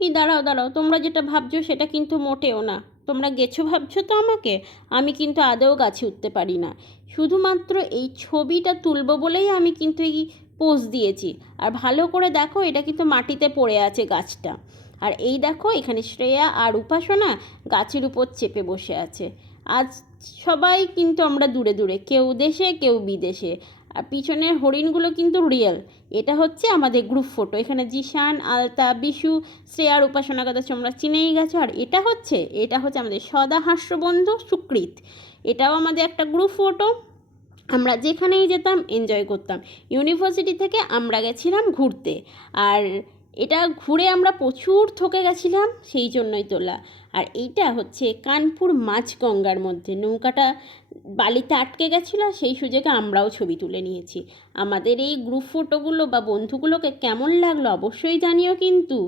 এই দাঁড়াও দাঁড়াও, তোমরা যেটা ভাবছো সেটা কিন্তু মোটেও না। তোমরা গেছো ভাবছো তো আমাকে, আমি কিন্তু আদৌ গাছে উঠতে পারি না। শুধুমাত্র এই ছবিটা তুলবো বলেই আমি কিন্তু এই পোজ দিয়েছি। আর ভালো করে দেখো, এটা কিন্তু মাটিতে পড়ে আছে গাছটা। আর এই দেখো, এখানে শ্রেয়া আর উপাসনা গাছের উপর চেপে বসে আছে। আজ সবাই কিন্তু আমরা দূরে দূরে, কেউ দেশে কেউ বিদেশে। আর পিছনের হরিণগুলো কিন্তু রিয়েল। এটা হচ্ছে আমাদের গ্রুপ ফটো। এখানে জিশান, আলতা, বিশু, শ্রেয়ার, উপাসনা কথা তোমরা চিনেই গেছো। আর এটা হচ্ছে আমাদের সদা হাস্যবন্ধু সুকৃত। এটাও আমাদের একটা গ্রুপ ফটো। আমরা যেখানেই যেতাম এনজয় করতাম। ইউনিভার্সিটি থেকে আমরা গেছিলাম ঘুরতে, আর এটা ঘুরে আমরা প্রচুর থকে গেছিলাম, সেই জন্যই তোলা। আর এইটা হচ্ছে কানপুর মাঝগঙ্গার মধ্যে নৌকাটা বালিতে আটকে গেছিলো, সেই সুযোগে আমরাও ছবি তুলে নিয়েছি। আমাদের এই গ্রুপ ফটোগুলো বা বন্ধুগুলোকে কেমন লাগলো অবশ্যই জানিও কিন্তু।